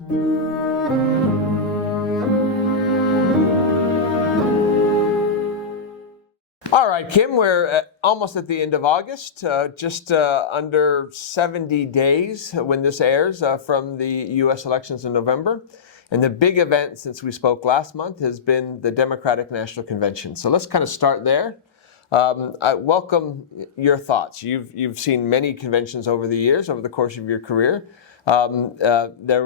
All right, Kim, we're almost at the end of August, just under 70 days when this airs from the U.S. elections in November. And the big event since we spoke last month has been the Democratic National Convention. So let's kind of start there. I welcome your thoughts. You've seen many conventions over the years, over the course of your career. There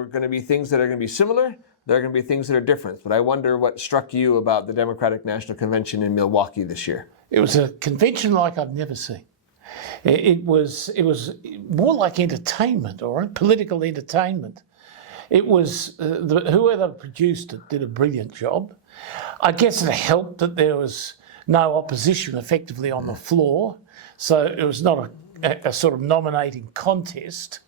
are going to be things that are going to be similar. There are going to be things that are different. But I wonder what struck you about the Democratic National Convention in Milwaukee this year. It was a convention like I've never seen. It was more like entertainment, or political entertainment. It was, whoever produced it did a brilliant job. I guess it helped that there was no opposition effectively on the floor, so it was not a sort of nominating contest.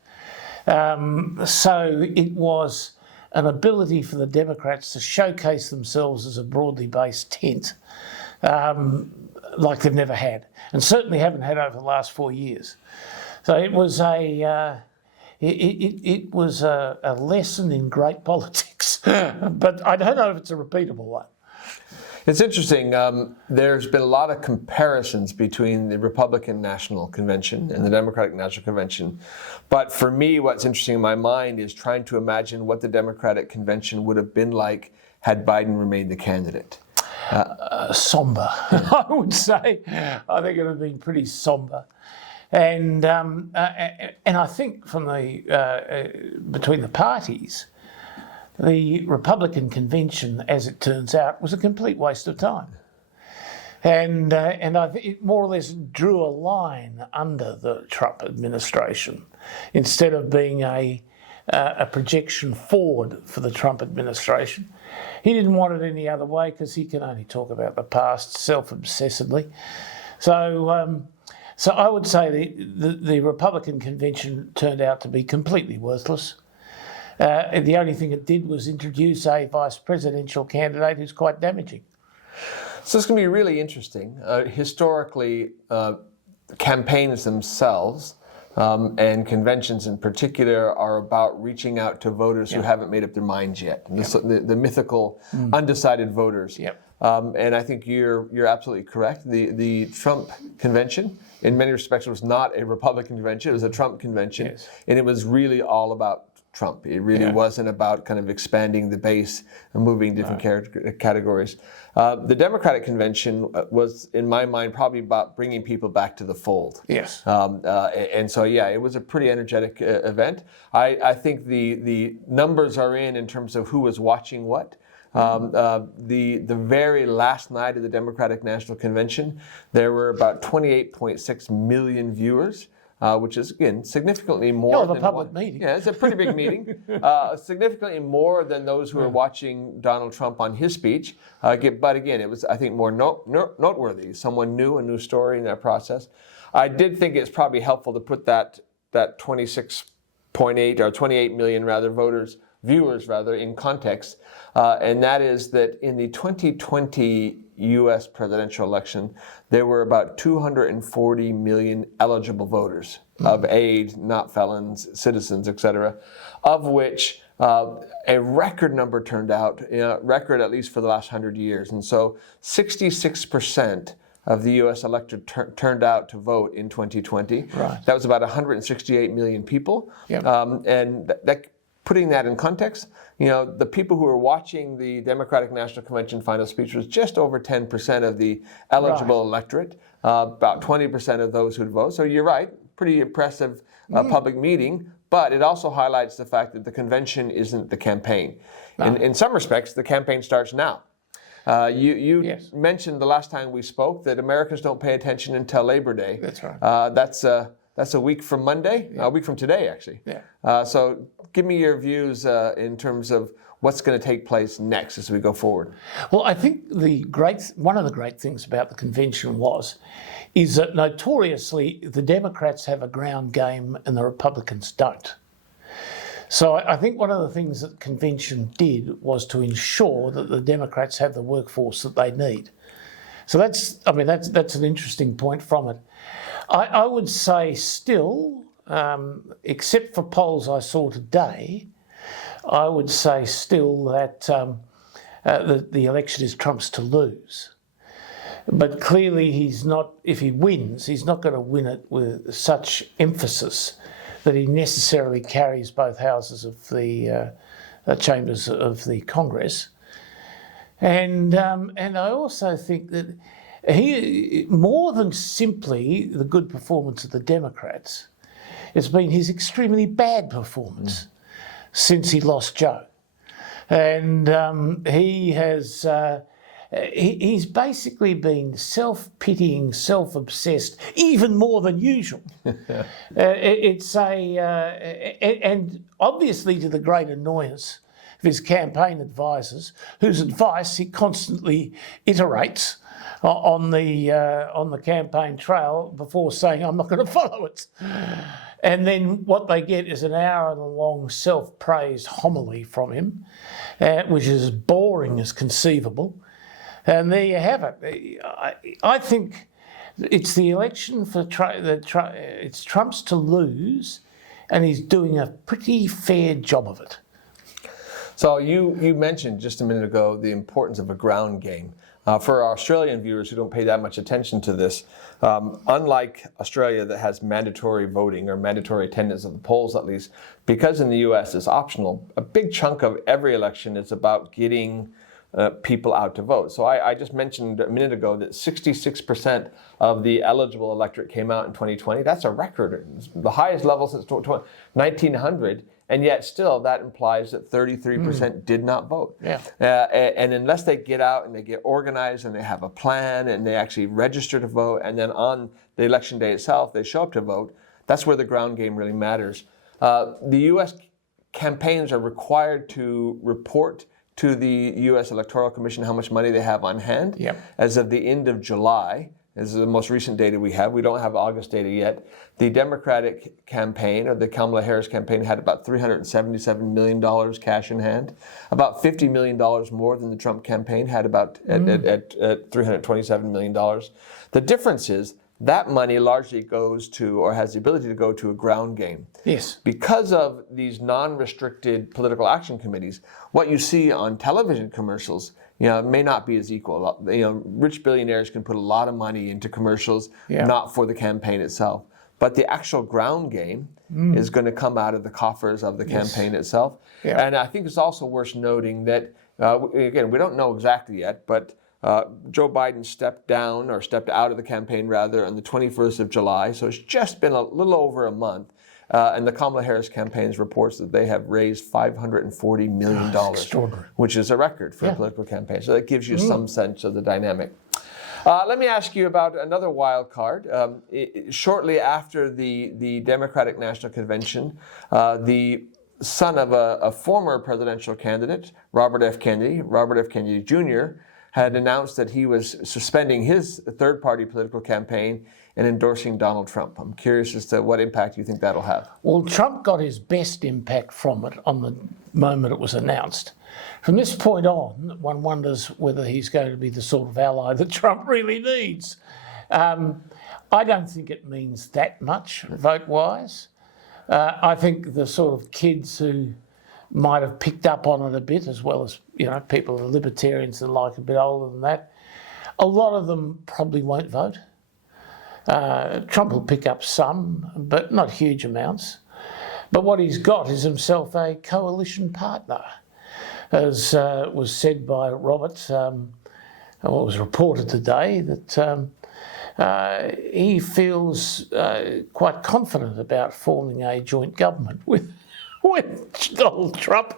So it was an ability for the Democrats to showcase themselves as a broadly based tent like they've never had, and certainly haven't had over the last 4 years. So it was it was a lesson in great politics, but I don't know if it's a repeatable one. It's interesting. There's been a lot of comparisons between the Republican National Convention and the Democratic National Convention. But for me, what's interesting in my mind is trying to imagine what the Democratic Convention would have been like had Biden remained the candidate. Somber, I would say. I think it would have been pretty somber. And I think from between the parties, the Republican convention, as it turns out, was a complete waste of time. And I think it more or less drew a line under the Trump administration instead of being a projection forward for the Trump administration. He didn't want it any other way because he can only talk about the past self-obsessedly. So I would say the Republican convention turned out to be completely worthless. The only thing it did was introduce a vice presidential candidate who's quite damaging. So it's going to be really interesting. Historically, campaigns themselves and conventions in particular are about reaching out to voters who haven't made up their minds yet. And the mythical undecided voters. And I think you're absolutely correct. The Trump convention, in many respects, was not a Republican convention. It was a Trump convention. And it was really all about Trump. It really wasn't about kind of expanding the base and moving different categories. The Democratic convention was, in my mind, probably about bringing people back to the fold. And so, it was a pretty energetic event. I think the numbers are in terms of who was watching what. The very last night of the Democratic National Convention, there were about 28.6 million viewers. Which is, again, significantly more than a public meeting. Yeah, it's a pretty big meeting. Significantly more than those who were watching Donald Trump on his speech. But again, it was, I think, more noteworthy. Someone new, a new story in that process. I did think it's probably helpful to put that 26.8 or 28 million viewers in context. And that is that in the 2020 U.S. presidential election, there were about 240 million eligible voters of age, not felons, citizens, etc., of which a record number turned out, record at least for the last 100 years. And so 66% of the U.S. electorate turned out to vote in 2020. That was about 168 million people. And that putting that in context, the people who were watching the Democratic National Convention final speech was just over 10% of the eligible electorate, about 20% of those who'd vote. So you're right, pretty impressive public meeting, but it also highlights the fact that the convention isn't the campaign. In some respects, the campaign starts now. You mentioned the last time we spoke that Americans don't pay attention until Labor Day. That's right. That's a week from Monday, a week from today, actually. So give me your views in terms of what's going to take place next as we go forward. Well, I think one of the great things about the convention is that notoriously the Democrats have a ground game and the Republicans don't. So I think one of the things that the convention did was to ensure that the Democrats have the workforce that they need. So that's an interesting point from it. I would say still, except for polls I saw today, I would say still that the election is Trump's to lose. But clearly he's not, if he wins, he's not going to win it with such emphasis that he necessarily carries both houses of the chambers of the Congress. And I also think that he, more than simply the good performance of the Democrats, it's been his extremely bad performance since he lost Joe. And he has... he's basically been self-pitying, self-obsessed, even more than usual. And obviously to the great annoyance of his campaign advisors, whose advice he constantly iterates on the campaign trail before saying, "I'm not going to follow it." And then what they get is an hour-long self-praised homily from him, which is as boring as conceivable. And there you have it. I think it's the election for it's Trump's to lose, and he's doing a pretty fair job of it. So you mentioned just a minute ago the importance of a ground game. For our Australian viewers who don't pay that much attention to this, unlike Australia that has mandatory voting or mandatory attendance at the polls at least, because in the US it's optional, a big chunk of every election is about getting people out to vote. So I just mentioned a minute ago that 66% of the eligible electorate came out in 2020. That's a record, the highest level since 1900, and yet still that implies that 33% did not vote. Yeah. And unless they get out and they get organized and they have a plan and they actually register to vote, and then on the election day itself they show up to vote, that's where the ground game really matters. The U.S. campaigns are required to report to the U.S. Electoral Commission how much money they have on hand. Yep. As of the end of July, this is the most recent data we have. We don't have August data yet. The Democratic campaign, or the Kamala Harris campaign, had about $377 million cash in hand, about $50 million more than the Trump campaign had at $327 million. The difference is that money largely goes to, or has the ability to go to, a ground game. Yes. Because of these non-restricted political action committees, what you see on television commercials, may not be as equal. Rich billionaires can put a lot of money into commercials, not for the campaign itself. But the actual ground game is going to come out of the coffers of the campaign itself. Yeah. And I think it's also worth noting that, again, we don't know exactly yet, but Joe Biden stepped out of the campaign rather, on the 21st of July. So it's just been a little over a month. And the Kamala Harris campaign's reports that they have raised $540 million, which is a record for a political campaign. So that gives you some sense of the dynamic. Let me ask you about another wild card. Shortly after the Democratic National Convention, the son of a former presidential candidate, Robert F. Kennedy Jr., had announced that he was suspending his third-party political campaign and endorsing Donald Trump. I'm curious as to what impact you think that'll have. Well, Trump got his best impact from it on the moment it was announced. From this point on, one wonders whether he's going to be the sort of ally that Trump really needs. I don't think it means that much vote-wise. I think the sort of kids who might have picked up on it a bit, as well as people, the libertarians that like a bit older than that, a lot of them probably won't vote. Trump will pick up some, but not huge amounts. But what he's got is himself a coalition partner, as was said by Robert, what was reported today, that he feels quite confident about forming a joint government with Donald Trump.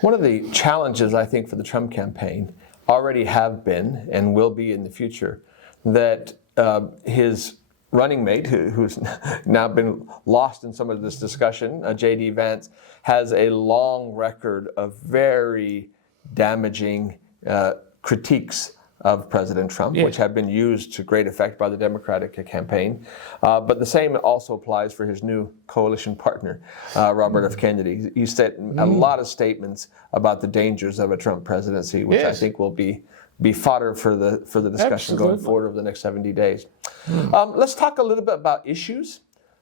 One of the challenges, I think, for the Trump campaign already have been and will be in the future that his running mate, who's now been lost in some of this discussion, J.D. Vance, has a long record of very damaging critiques of President Trump, which have been used to great effect by the Democratic campaign. But the same also applies for his new coalition partner, Robert F. Kennedy. He said a lot of statements about the dangers of a Trump presidency, which I think will be fodder for the discussion going forward over the next 70 days. Let's talk a little bit about issues.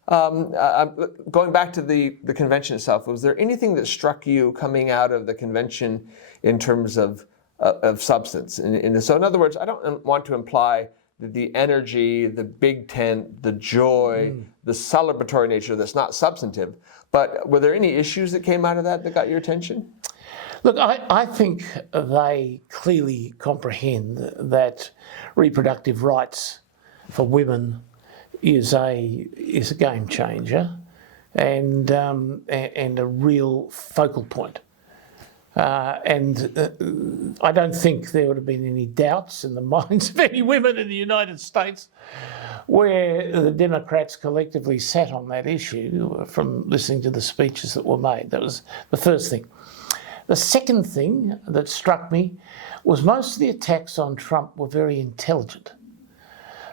Going back to the convention itself, was there anything that struck you coming out of the convention in terms of substance? And so, in other words, I don't want to imply that the energy, the big tent, the joy, the celebratory nature that's not substantive, but were there any issues that came out of that got your attention? Look, I think they clearly comprehend that reproductive rights for women is a game changer and a real focal point. And I don't think there would have been any doubts in the minds of any women in the United States where the Democrats collectively sat on that issue from listening to the speeches that were made. That was the first thing. The second thing that struck me was most of the attacks on Trump were very intelligent.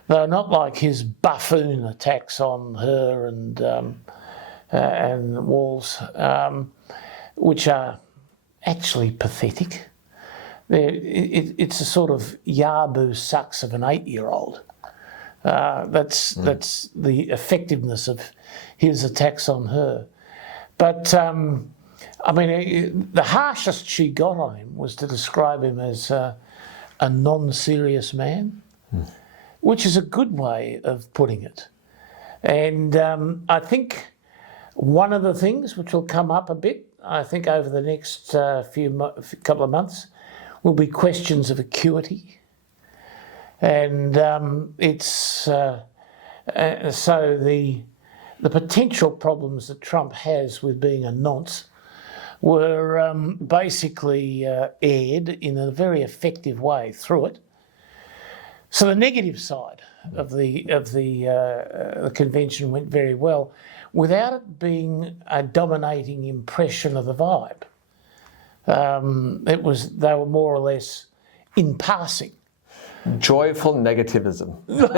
They're not like his buffoon attacks on her and Walls, which are actually pathetic. It's a sort of yaboo sucks of an 8-year-old. That's the effectiveness of his attacks on her. But I mean, the harshest she got on him was to describe him as a non-serious man, which is a good way of putting it. And I think one of the things which will come up a bit, I think over the next couple of months, will be questions of acuity. And it's so the potential problems that Trump has with being a nonce were basically aired in a very effective way through it. So the negative side of the convention went very well, without it being a dominating impression of the vibe. They were more or less in passing. Joyful negativism.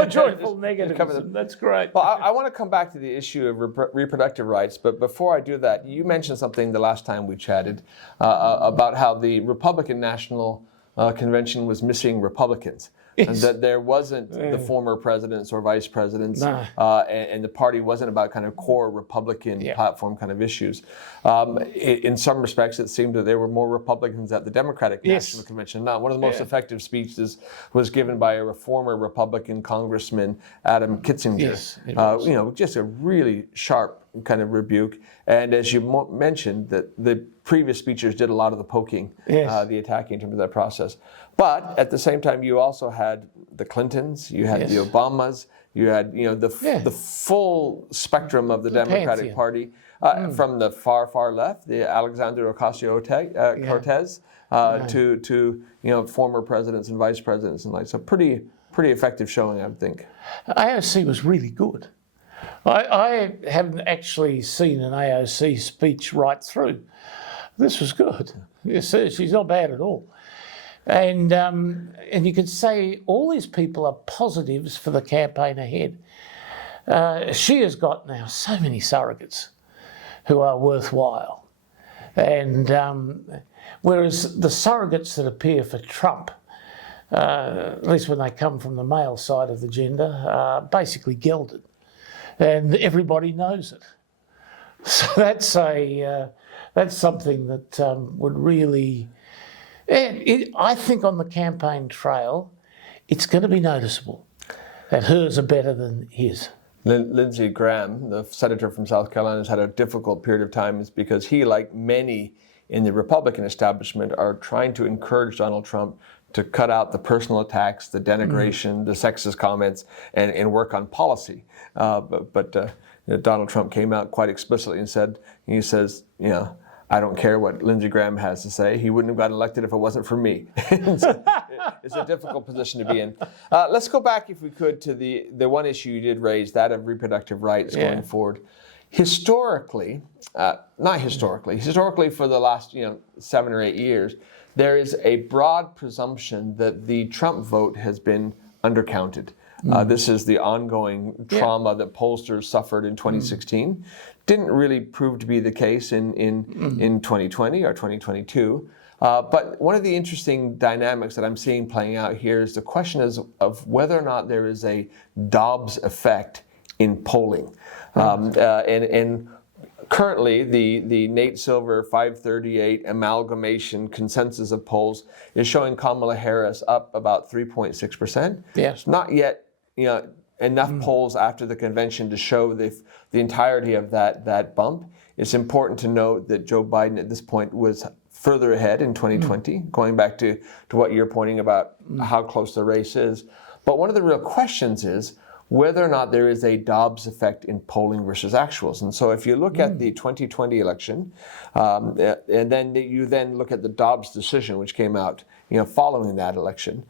Joyful negativism, that's great. Well, I want to come back to the issue of reproductive rights, but before I do that, you mentioned something the last time we chatted about how the Republican National Convention was missing Republicans. Yes. And that there wasn't the former presidents or vice presidents, and the party wasn't about kind of core Republican platform kind of issues. In some respects, it seemed that there were more Republicans at the Democratic National Convention. Now, one of the most effective speeches was given by a former Republican Congressman, Adam Kinzinger. Yes, just a really sharp kind of rebuke. And as you mentioned, that the previous speeches did a lot of the poking, the attacking in terms of that process. But at the same time, you also had the Clintons, you had the Obamas, you had the full spectrum of the Democratic Party, from the far left, the Alexandria Ocasio-Cortez, to former presidents and vice presidents and like so. Pretty effective showing, I would think. AOC was really good. I haven't actually seen an AOC speech right through. This was good. She's not bad at all. And you could say all these people are positives for the campaign ahead. She has got now so many surrogates who are worthwhile. And whereas the surrogates that appear for Trump, at least when they come from the male side of the gender, are basically gelded. And everybody knows it. So that's something that would really... I think on the campaign trail, it's going to be noticeable that hers are better than his. Lindsey Graham, the senator from South Carolina, has had a difficult period of time because he, like many in the Republican establishment, are trying to encourage Donald Trump to cut out the personal attacks, the denigration, the sexist comments, and work on policy. But Donald Trump came out quite explicitly and says, I don't care what Lindsey Graham has to say. He wouldn't have gotten elected if it wasn't for me. It's a difficult position to be in. Let's go back, if we could, to the one issue you did raise, that of reproductive rights going forward. Historically for the last 7 or 8 years, there is a broad presumption that the Trump vote has been undercounted. This is the ongoing trauma that pollsters suffered in 2016. Didn't really prove to be the case in 2020 or 2022. But one of the interesting dynamics that I'm seeing playing out here is the question of whether or not there is a Dobbs effect in polling. And currently, the Nate Silver 538 amalgamation consensus of polls is showing Kamala Harris up about 3.6%. Yes. It's not yet, enough polls after the convention to show the entirety of that bump. It's important to note that Joe Biden at this point was further ahead in 2020, going back to what you're pointing about how close the race is. But one of the real questions is whether or not there is a Dobbs effect in polling versus actuals. And so if you look at the 2020 election, and then you look at the Dobbs decision, which came out following that election,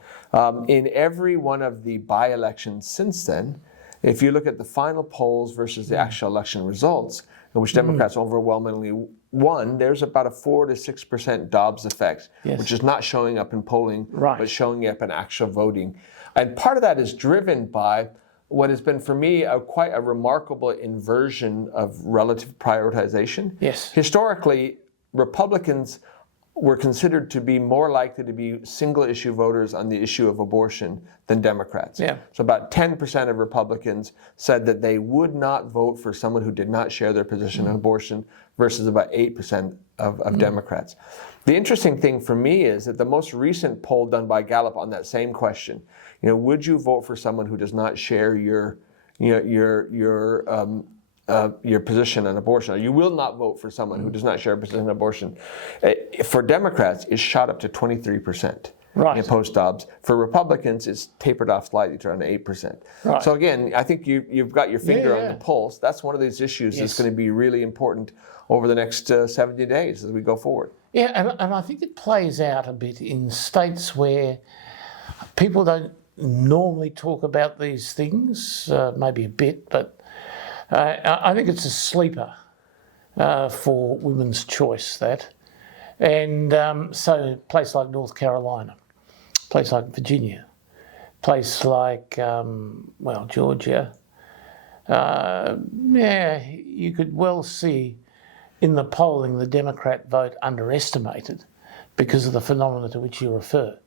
in every one of the by-elections since then, if you look at the final polls versus the actual election results, in which Democrats overwhelmingly won, there's about a 4 to 6% Dobbs effect, which is not showing up in polling, but showing up in actual voting. And part of that is driven by what has been, for me, quite a remarkable inversion of relative prioritization. Yes. Historically, Republicans were considered to be more likely to be single-issue voters on the issue of abortion than Democrats. Yeah. So about 10% of Republicans said that they would not vote for someone who did not share their position on abortion versus about 8% of Democrats. The interesting thing for me is that the most recent poll done by Gallup on that same question, would you vote for someone who does not share your position on abortion, or you will not vote for someone who does not share a position on abortion, for Democrats, is shot up to 23%. Right. Post-Dobbs. For Republicans, it's tapered off slightly to around 8%. Right. So again, I think you've got your finger on the pulse. That's one of these issues that's going to be really important over the next 70 days as we go forward. Yeah, and I think it plays out a bit in states where people don't normally talk about these things, maybe a bit, but I think it's a sleeper for women's choice, that. And so a place like North Carolina, a place like Virginia, a place like, Georgia, you could well see in the polling the Democrat vote underestimated because of the phenomena to which you refer.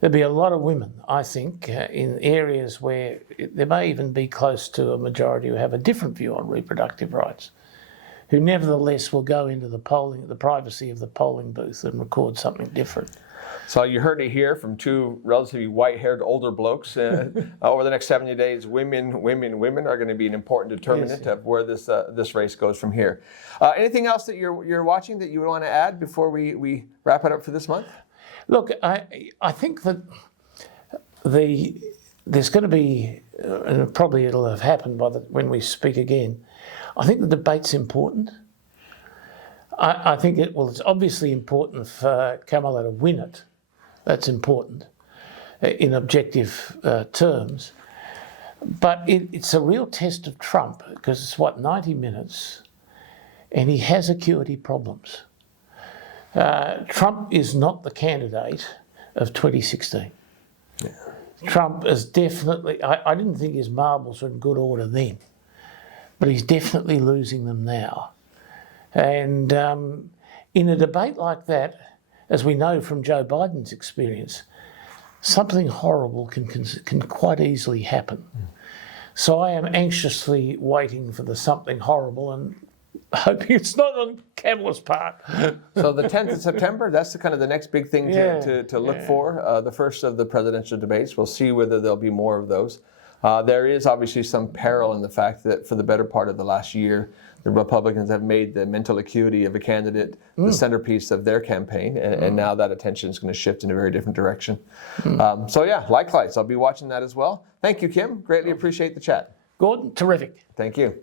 There'll be a lot of women, I think, in areas where there may even be close to a majority who have a different view on reproductive rights, who nevertheless will go into the privacy of the polling booth and record something different. So you heard it here from two relatively white-haired older blokes. Over the next 70 days, women are going to be an important determinant of where this race goes from here. Anything else that you're watching that you would want to add before we wrap it up for this month? Look, I think that there's going to be, and probably it'll have happened when we speak again, I think the debate's important. I think it's obviously important for Kamala to win it. That's important in objective terms. But it's a real test of Trump because it's, 90 minutes, and he has acuity problems. Trump is not the candidate of 2016. Yeah. Trump is definitely, I didn't think his marbles were in good order then, but he's definitely losing them now. And in a debate like that, as we know from Joe Biden's experience, something horrible can quite easily happen. So I am anxiously waiting for the something horrible and hoping it's not on Kamala's part. So the 10th of September, that's the next big thing to look for, the first of the presidential debates. We'll see whether there'll be more of those. There is obviously some peril in the fact that for the better part of the last year, the Republicans have made the mental acuity of a candidate the centerpiece of their campaign, and now that attention is going to shift in a very different direction. Likewise, I'll be watching that as well. Thank you, Kim. Greatly appreciate the chat. Gordon, terrific. Thank you.